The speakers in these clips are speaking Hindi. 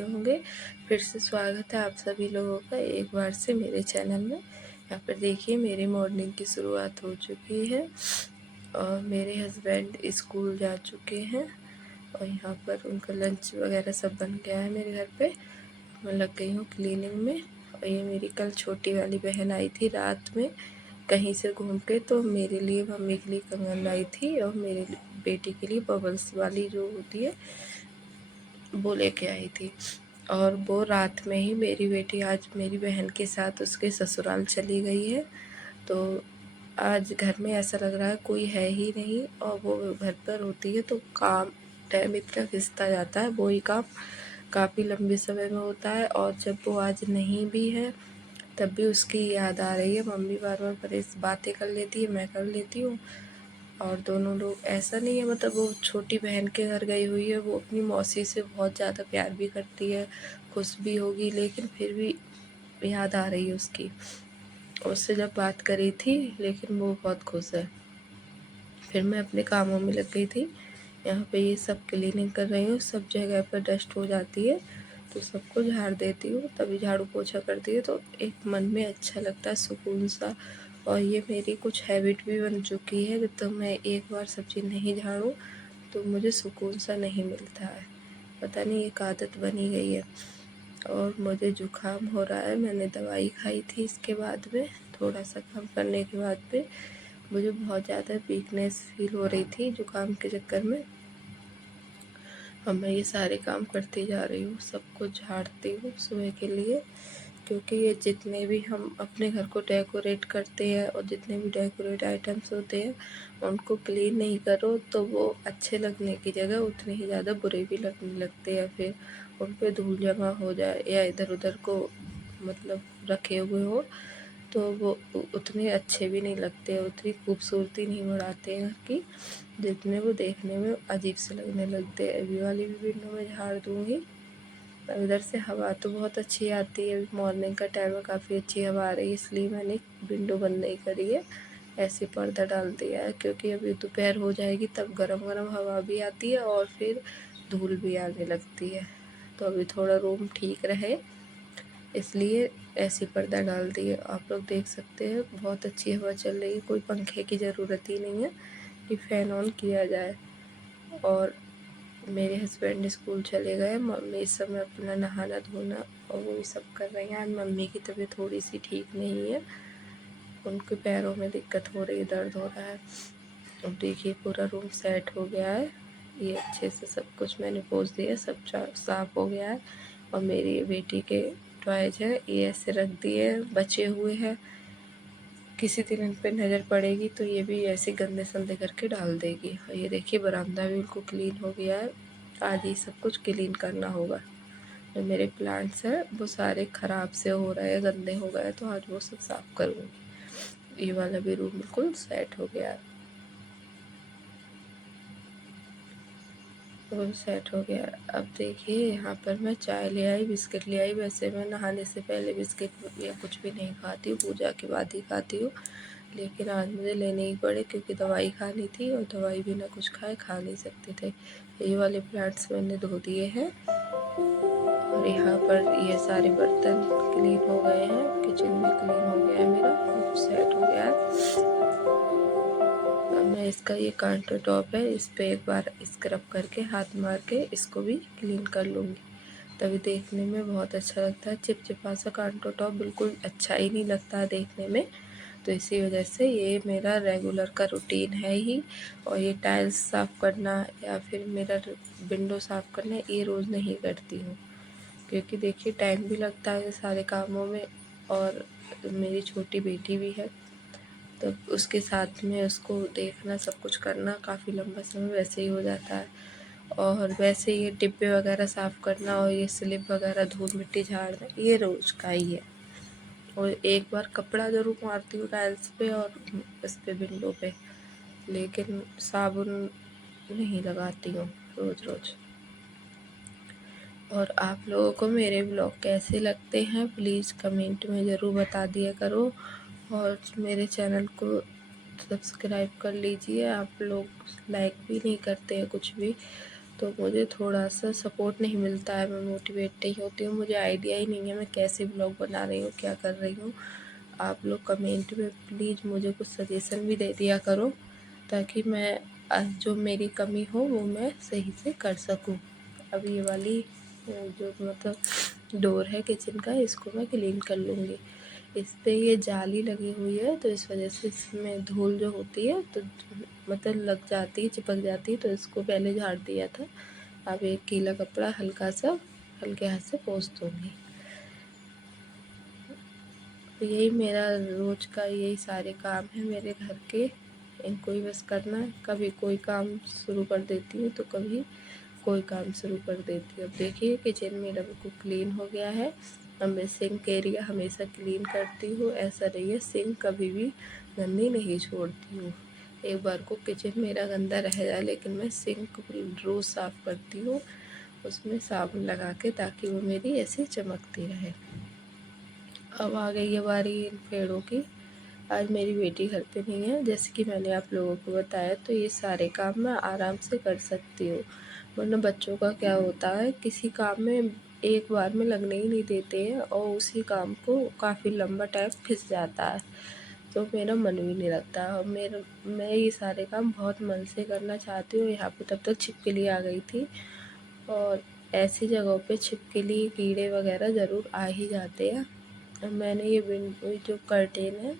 कैसे होंगे। फिर से स्वागत है आप सभी लोगों का एक बार से मेरे चैनल में। यहाँ पर देखिए मेरी मॉर्निंग की शुरुआत हो चुकी है और मेरे हस्बैंड स्कूल जा चुके हैं और यहाँ पर उनका लंच वगैरह सब बन गया है मेरे घर पे। मैं लग गई हूँ क्लीनिंग में। और ये मेरी कल छोटी वाली बहन आई थी रात में कहीं से घूम के, तो मेरे लिए मम्मी के लिए कंगन लाई थी और मेरे बेटी के लिए बबल्स वाली जो होती है वो लेके आई थी। और वो रात में ही मेरी बेटी आज मेरी बहन के साथ उसके ससुराल चली गई है। तो आज घर में ऐसा लग रहा है कोई है ही नहीं, और वो घर पर होती है तो काम टाइम इतना खिंचता जाता है, वो ही काम काफ़ी लंबे समय में होता है। और जब वो आज नहीं भी है तब भी उसकी याद आ रही है। मम्मी बार बार परेश बातें कर लेती है, मैं कर लेती हूँ, और दोनों लोग ऐसा नहीं है, मतलब वो छोटी बहन के घर गई हुई है, वो अपनी मौसी से बहुत ज़्यादा प्यार भी करती है, खुश भी होगी, लेकिन फिर भी याद आ रही है उसकी। उससे जब बात करी थी लेकिन वो बहुत खुश है। फिर मैं अपने कामों में लग गई थी। यहाँ पे ये सब क्लीनिंग कर रही हूँ, सब जगह पर डस्ट हो जाती है तो सबको झाड़ देती हूँ, तभी झाड़ू पोछा करती है तो एक मन में अच्छा लगता है, सुकून सा। और ये मेरी कुछ हैबिट भी बन चुकी है, जब तक मैं एक बार सब्ज़ी नहीं झाड़ूँ तो मुझे सुकून सा नहीं मिलता है। पता नहीं एक आदत बनी गई है। और मुझे ज़ुकाम हो रहा है, मैंने दवाई खाई थी इसके बाद में, थोड़ा सा काम करने के बाद में मुझे बहुत ज़्यादा वीकनेस फील हो रही थी ज़ुकाम के चक्कर में। अब मैं ये सारे काम करती जा रही हूँ, सब कुछ झाड़ती हूँ सुबह के लिए, क्योंकि ये जितने भी हम अपने घर को डेकोरेट करते हैं और जितने भी डेकोरेट आइटम्स होते हैं उनको क्लीन नहीं करो तो वो अच्छे लगने की जगह उतने ही ज़्यादा बुरे भी लगने लगते हैं। फिर उन पर धूल जमा हो जाए या इधर उधर को मतलब रखे हुए हो तो वो उतने अच्छे भी नहीं लगते, उतनी खूबसूरती नहीं बढ़ाते हैं कि जितने वो देखने में अजीब से लगने लगते हैं। अभी वाली भी विंडो में झाड़ दूँगी। इधर से हवा तो बहुत अच्छी आती है, मॉर्निंग का टाइम है, काफ़ी अच्छी हवा आ रही है, इसलिए मैंने विंडो बंद नहीं करी है, ऐसे पर्दा डाल दिया है, क्योंकि अभी दोपहर हो जाएगी तब गरम गरम हवा भी आती है और फिर धूल भी आने लगती है। तो अभी थोड़ा रूम ठीक रहे इसलिए ऐसी पर्दा डाल दी है। आप लोग देख सकते हैं बहुत अच्छी हवा चल रही है, कोई पंखे की ज़रूरत ही नहीं है कि फ़ैन ऑन किया जाए। और मेरे हस्बैंड स्कूल चले गए, मम्मी इस समय अपना नहाना धोना और वो सब कर रही हैं। आज मम्मी की तबीयत थोड़ी सी ठीक नहीं है, उनके पैरों में दिक्कत हो रही है, दर्द हो रहा है। अब देखिए पूरा रूम सेट हो गया है, ये अच्छे से सब कुछ मैंने पोंछ दिया, सब साफ़ हो गया है। और मेरी बेटी के टॉयज है ये ऐसे रख दिए बचे हुए हैं, किसी दिन इन पे नज़र पड़ेगी तो ये भी ऐसे गंदे संदे करके डाल देगी। और ये देखिए बरामदा भी उनको क्लीन हो गया है, आज ये सब कुछ क्लीन करना होगा। जो मेरे प्लांट्स हैं वो सारे ख़राब से हो रहे हैं, गंदे हो गए, तो आज वो सब साफ़ करूँगी। ये वाला भी रूम बिल्कुल सेट हो गया है, वो सेट हो गया। अब देखिए यहाँ पर मैं चाय ले आई, बिस्किट ले आई। वैसे मैं नहाने से पहले बिस्किट या कुछ भी नहीं खाती हूँ, पूजा के बाद ही खाती हूँ, लेकिन आज मुझे लेने ही पड़े क्योंकि दवाई खानी थी और दवाई बिना कुछ खाए खा नहीं सकते थे। ये वाले प्लांट्स मैंने धो दिए हैं और यहाँ पर ये सारे बर्तन क्लीन हो गए हैं, किचन भी क्लीन हो गया है, मेरा सेट हो गया है। अब मैं इसका ये काउंटर टॉप है, इस पर एक बार स्क्रब करके हाथ मार के इसको भी क्लीन कर लूँगी, तभी देखने में बहुत अच्छा लगता है। चिपचिपा सा काउंटर टॉप बिल्कुल अच्छा ही नहीं लगता देखने में, तो इसी वजह से ये मेरा रेगुलर का रूटीन है ही। और ये टाइल्स साफ़ करना या फिर मेरा विंडो साफ़ करना ये रोज़ नहीं करती हूँ, क्योंकि देखिए टाइम भी लगता है सारे कामों में, और मेरी छोटी बेटी भी है तो उसके साथ में उसको देखना सब कुछ करना काफ़ी लंबा समय वैसे ही हो जाता है। और वैसे ये डिब्बे वगैरह साफ़ करना और ये स्लिप वगैरह धूल मिट्टी झाड़ना ये रोज़ का ही है। और एक बार कपड़ा ज़रूर मारती हूँ टाइल्स पे और इस पे विंडो पे, लेकिन साबुन नहीं लगाती हूँ रोज़ रोज़। और आप लोगों को मेरे ब्लॉग कैसे लगते हैं प्लीज़ कमेंट में ज़रूर बता दिया करो, और मेरे चैनल को सब्सक्राइब कर लीजिए। आप लोग लाइक भी नहीं करते हैं कुछ भी, तो मुझे थोड़ा सा सपोर्ट नहीं मिलता है, मैं मोटिवेट नहीं होती हूँ, मुझे आइडिया ही नहीं है मैं कैसे ब्लॉग बना रही हूँ, क्या कर रही हूँ। आप लोग कमेंट में प्लीज़ मुझे कुछ सजेशन भी दे दिया करो, ताकि मैं जो मेरी कमी हो वो मैं सही से कर सकूँ। अब ये वाली जो मतलब डोर है किचन का, इसको मैं क्लीन कर लूँगी। इस पे ये जाली लगी हुई है, तो इस वजह से इसमें धूल जो होती है तो मतलब लग जाती है, चिपक जाती है, तो इसको पहले झाड़ दिया था। अब एक गीला कपड़ा हल्का सा हल्के हाथ से पोंछ दूँगी। तो यही मेरा रोज़ का यही सारे काम है मेरे घर के, इनको ही बस करना है। कभी कोई काम शुरू कर देती हूँ तो कभी कोई काम शुरू कर देती हूँ। अब देखिए किचन मेरा बिल्कुल क्लीन हो गया है। अब मैं सिंक एरिया हमेशा क्लीन करती हूँ, ऐसा नहीं है सिंक कभी भी गंदी नहीं छोड़ती हूँ। एक बार को किचन मेरा गंदा रह जाए लेकिन मैं सिंक रोज़ साफ़ करती हूँ, उसमें साबुन लगा के, ताकि वो मेरी ऐसे चमकती रहे। अब आ गई है बारी इन पेड़ों की। आज मेरी बेटी घर पे नहीं है, जैसे कि मैंने आप लोगों को बताया, तो ये सारे काम मैं आराम से कर सकती हूँ। वरना बच्चों का क्या होता है, किसी काम में एक बार में लगने ही नहीं देते हैं और उसी काम को काफ़ी लंबा टाइम खिंच जाता है, तो मेरा मन भी नहीं लगता। और मैं ये सारे काम बहुत मन से करना चाहती हूँ। यहाँ पे तब तक छिपकली आ गई थी, और ऐसी जगहों पे छिपकली कीड़े वगैरह ज़रूर आ ही जाते हैं। अब मैंने ये विंडो जो कर्टेन है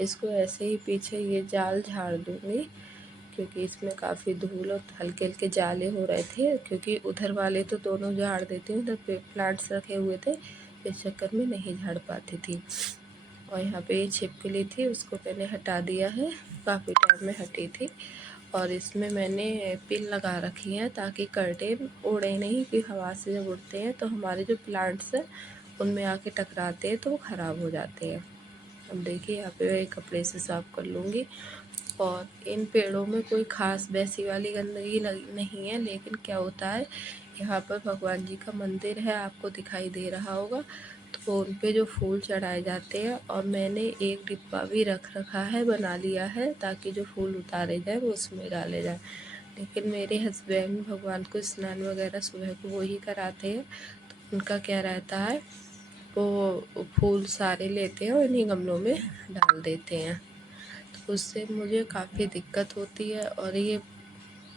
इसको ऐसे ही पीछे ये जाल झाड़ दूँगी, क्योंकि इसमें काफ़ी धूल और हल्के हल्के जाले हो रहे थे, क्योंकि उधर वाले तो दोनों झाड़ देती हूँ, उधर प्लांट्स रखे हुए थे, इस चक्कर में नहीं झाड़ पाती थी। और यहाँ पे ये छिपकली थी, उसको मैंने हटा दिया है, काफ़ी टाइम में हटी थी। और इसमें मैंने पिन लगा रखी है ताकि कर्टेन उड़े नहीं, कि हवा से जब उड़ते हैं तो हमारे जो प्लांट्स हैं उनमें आके टकराते हैं तो वो ख़राब हो जाते हैं। अब देखिए यहाँ पे मैं कपड़े से साफ़ कर लूँगी। और इन पेड़ों में कोई ख़ास वैसी वाली गंदगी नहीं है, लेकिन क्या होता है, यहाँ पर भगवान जी का मंदिर है, आपको दिखाई दे रहा होगा, तो उन पे जो फूल चढ़ाए जाते हैं, और मैंने एक डिब्बा भी रख रखा है, बना लिया है, ताकि जो फूल उतारे जाए वो उसमें डाले जाए। लेकिन मेरे हस्बैंड भगवान को स्नान वगैरह सुबह को वो ही कराते हैं, तो उनका क्या रहता है, वो फूल सारे लेते हैं और इन्हीं गमलों में डाल देते हैं, तो उससे मुझे काफ़ी दिक्कत होती है। और ये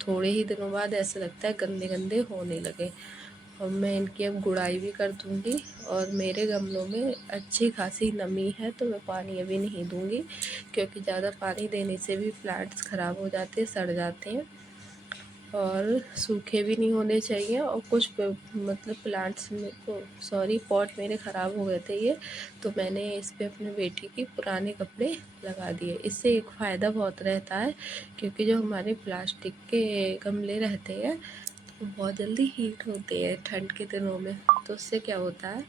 थोड़े ही दिनों बाद ऐसा लगता है गंदे गंदे होने लगे। और मैं इनकी अब गुड़ाई भी कर दूँगी। और मेरे गमलों में अच्छी खासी नमी है, तो मैं पानी अभी नहीं दूँगी, क्योंकि ज़्यादा पानी देने से भी प्लांट्स ख़राब हो जाते हैं, सड़ जाते हैं, और सूखे भी नहीं होने चाहिए। और कुछ मतलब प्लांट्स में को सॉरी पॉट मेरे ख़राब हो गए थे ये, तो मैंने इस पे अपने बेटी की पुराने कपड़े लगा दिए। इससे एक फ़ायदा बहुत रहता है, क्योंकि जो हमारे प्लास्टिक के गमले रहते हैं तो बहुत जल्दी हीट होते हैं ठंड के दिनों में। तो उससे क्या होता है,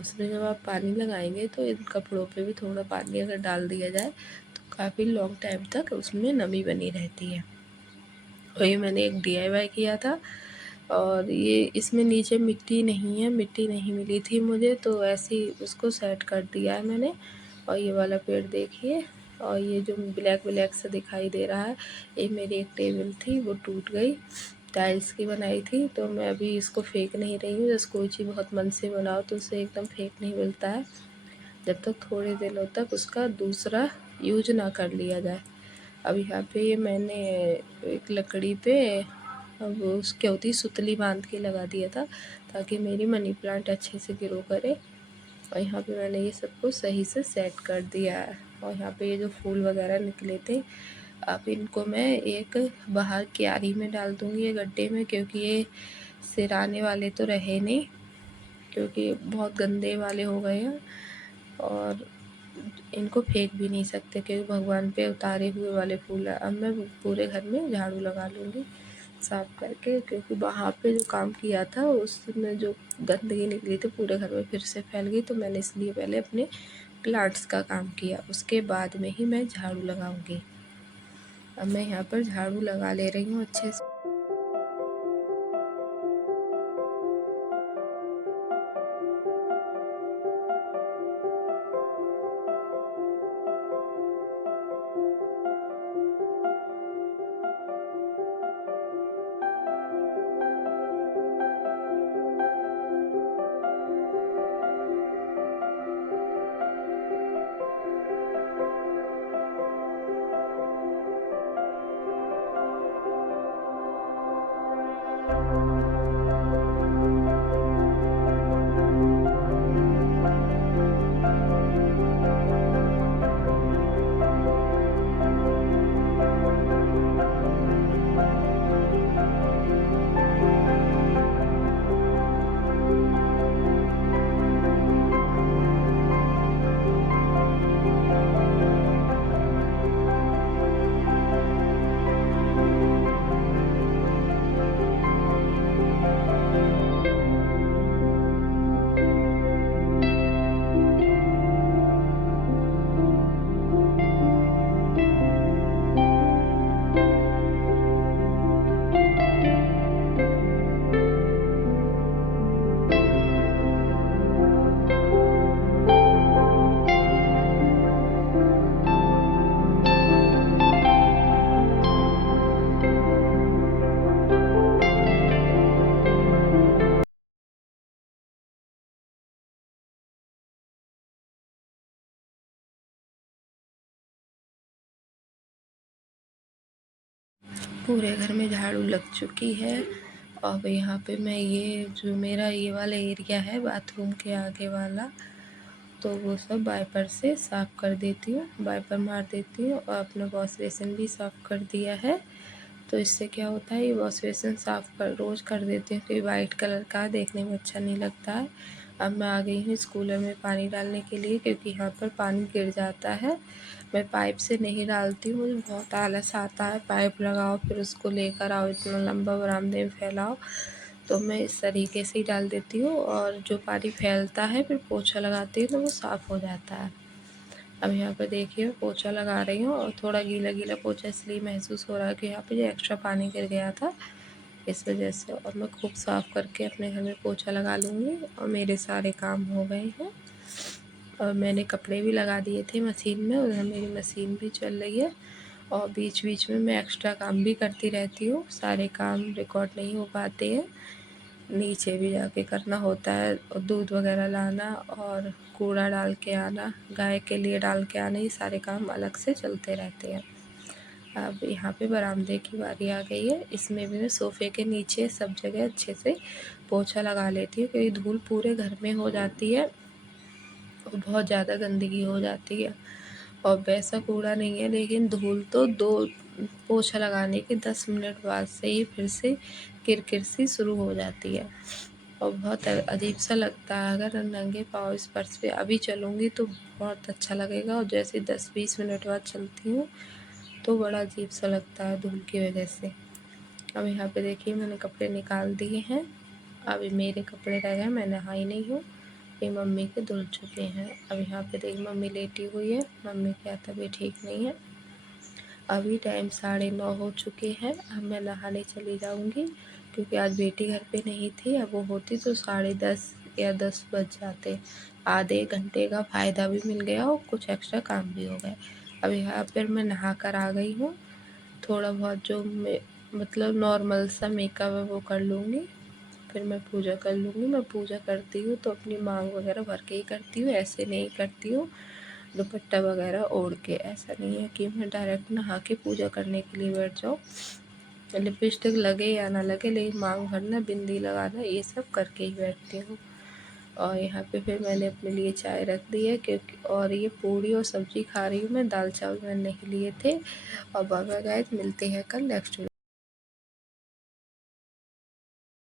उसमें जब आप पानी लगाएंगे तो इन कपड़ों पे भी थोड़ा पानी अगर डाल दिया जाए तो काफ़ी लॉन्ग टाइम तक उसमें नमी बनी रहती है। और ये मैंने एक DIY किया था, और ये इसमें नीचे मिट्टी नहीं है, मिट्टी नहीं मिली थी मुझे, तो ऐसे ही उसको सेट कर दिया है मैंने। और ये वाला पेड़ देखिए, और ये जो ब्लैक ब्लैक सा दिखाई दे रहा है, ये मेरी एक टेबल थी, वो टूट गई, टाइल्स की बनाई थी, तो मैं अभी इसको फेंक नहीं रही हूँ। जैसे कोई चीज़ बहुत मन से बनाओ तो उसे एकदम फेंक नहीं मिलता है, जब तक थोड़े दिनों तक उसका दूसरा यूज ना कर लिया जाए। अब यहाँ पे ये मैंने एक लकड़ी पे अब उस क्या होती है सुतली बांध के लगा दिया था, ताकि मेरी मनी प्लांट अच्छे से ग्रो करे। और यहाँ पे मैंने ये सबको सही से सेट कर दिया है। और यहाँ पे ये जो फूल वगैरह निकले थे, अब इनको मैं एक बाहर क्यारी में डाल दूँगी, ये गड्ढे में, क्योंकि ये सिराने वाले तो रहे नहीं, क्योंकि बहुत गंदे वाले हो गए हैं। और इनको फेंक भी नहीं सकते, क्योंकि भगवान पे उतारे हुए वाले फूल है। अब मैं पूरे घर में झाड़ू लगा लूँगी साफ़ करके, क्योंकि वहाँ पे जो काम किया था उसमें जो गंदगी निकली थी पूरे घर में फिर से फैल गई, तो मैंने इसलिए पहले अपने प्लांट्स का काम किया, उसके बाद में ही मैं झाड़ू लगाऊंगी। अब मैं यहाँ पर झाड़ू लगा ले रही हूँ अच्छे से। पूरे घर में झाड़ू लग चुकी है। अब यहाँ पे मैं ये जो मेरा ये वाला एरिया है बाथरूम के आगे वाला, तो वो सब वाइपर से साफ़ कर देती हूँ, वाइपर मार देती हूँ। और अपना वॉश बेसिन भी साफ़ कर दिया है। तो इससे क्या होता है, ये वॉश बेसिन साफ़ कर रोज़ कर देती हूँ क्योंकि वाइट कलर का देखने में अच्छा नहीं लगता है। अब मैं आ गई हूँ इस कूलर में पानी डालने के लिए क्योंकि यहाँ पर पानी गिर जाता है। मैं पाइप से नहीं डालती हूँ, मुझे बहुत आलस आता है पाइप लगाओ फिर उसको लेकर आओ, इतना लंबा बरामदे में फैलाओ। तो मैं इस तरीके से ही डाल देती हूँ और जो पानी फैलता है फिर पोछा लगाती हूँ तो वो साफ़ हो जाता है। अब यहाँ पे देखिए पोछा लगा रही हूँ और थोड़ा गीला गीला पोछा इसलिए महसूस हो रहा है कि यहाँ पे जो एक्स्ट्रा पानी गिर गया था इस वजह से। और मैं खूब साफ़ करके अपने घर में पोछा लगा लूँगी और मेरे सारे काम हो गए हैं। और मैंने कपड़े भी लगा दिए थे मशीन में, उधर मेरी मशीन भी चल रही है। और बीच बीच में मैं एक्स्ट्रा काम भी करती रहती हूँ, सारे काम रिकॉर्ड नहीं हो पाते हैं, नीचे भी जाके करना होता है। और दूध वगैरह लाना और कूड़ा डाल के आना, गाय के लिए डाल के आना, ये सारे काम अलग से चलते रहते हैं। अब यहाँ पे बरामदे की बारी आ गई है, इसमें भी मैं सोफ़े के नीचे सब जगह अच्छे से पोछा लगा लेती हूँ क्योंकि धूल पूरे घर में हो जाती है और बहुत ज़्यादा गंदगी हो जाती है। और वैसा कूड़ा नहीं है लेकिन धूल तो दो पोछा लगाने के 10 मिनट बाद से ही फिर से किरकिर सी शुरू हो जाती है और बहुत अजीब सा लगता है। अगर नंगे पाँव इस फर्श पे अभी चलूँगी तो बहुत अच्छा लगेगा और जैसे 10-20 मिनट बाद चलती हूँ तो बड़ा अजीब सा लगता है धूल की वजह से। अब यहाँ पे देखिए मैंने कपड़े निकाल दिए हैं, अभी मेरे कपड़े रह गए, मैं नहाई नहीं हूँ, ये मम्मी के धुल चुके हैं। अब यहाँ पे देखिए मम्मी लेटी हुई है, मम्मी की तबीयत ठीक नहीं है। अभी टाइम 9:30 हो चुके हैं। अब मैं नहाने चली जाऊँगी क्योंकि आज बेटी घर पे नहीं थी, अब वो होती तो 10:30 या 10 बज जाते। आधे घंटे का फ़ायदा भी मिल गया और कुछ एक्स्ट्रा काम भी हो गए। अब यहाँ पर मैं नहा कर आ गई हूँ, थोड़ा बहुत जो मतलब नॉर्मल सा मेकअप है वो कर लूँगी, फिर मैं पूजा कर लूँगी। मैं पूजा करती हूँ तो अपनी मांग वगैरह भर के ही करती हूँ, ऐसे नहीं करती हूँ दुपट्टा वगैरह ओढ़ के। ऐसा नहीं है कि मैं डायरेक्ट नहा के पूजा करने के लिए बैठ जाऊँ, लिपस्टिक लगे या ना लगे लेकिन मांग भरना, बिंदी लगाना, ये सब करके ही बैठती हूँ। और यहाँ पे फिर मैंने अपने लिए चाय रख दी है क्योंकि, और ये पूड़ी और सब्ज़ी खा रही हूँ मैं, दाल चावल मैंने नहीं लिए थे। और बाबा गाइस मिलते हैं कल नेक्स्ट